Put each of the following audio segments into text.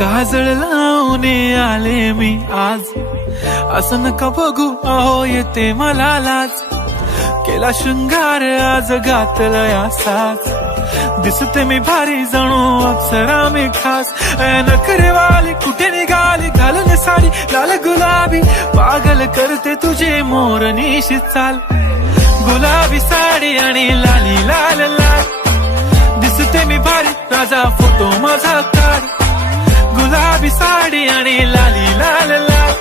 काजळ लावून आले मी आज, असं नका बघू अहो येते मला लाज. केला शृंगार आज घातलाय असाच, दिसते मी भारी जणू अप्सरा मी खास. नखरेवाली कुठे निघाली घालून साडी लाल गुलाबी, पागल करते तुझे मोरनीशी चाल. गुलाबी साडी आणि लाली लाल लाल, दिसते मी भारी राजा फोटो माझा काढ. गुलाबी साडी आणि लाली लाल लाल,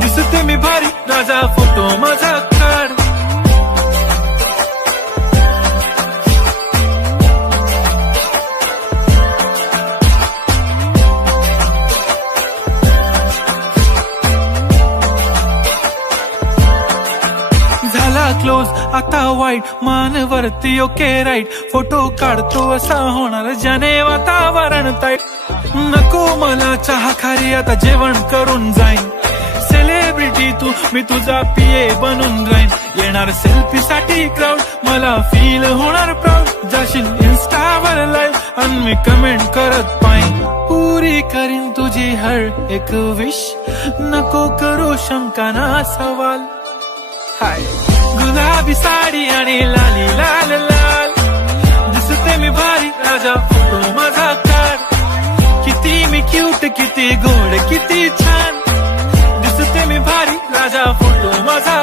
दिसते मी भारी राजा फोटो माझा काढ. झाला क्लोज आता वाईट, मान वरती ओके राईट. फोटो काढतो असा होणार ज्याने वातावरण ताईट. नको मला चहा खारी आता जेवण करून जाईन. सेलिब्रिटी तू मी तुझा पिये बनून राहीन. येणार सेल्फी साठी क्राऊड मला फील होणार प्राऊड. जाशील इन्स्टावर लाईव्ह आणि मी कमेंट करत पाहिन. पुरी करीन तुझी हर एक विश, नको करू शंका ना सवाल. हाय गुलाबी साडी आणि लाली लाल लाल, दिसते मी भारी राजा फोटो माझा काढ. किती मी क्यूट किती गोड किती छान, दिसते मी भारी राजा फोटो माझा.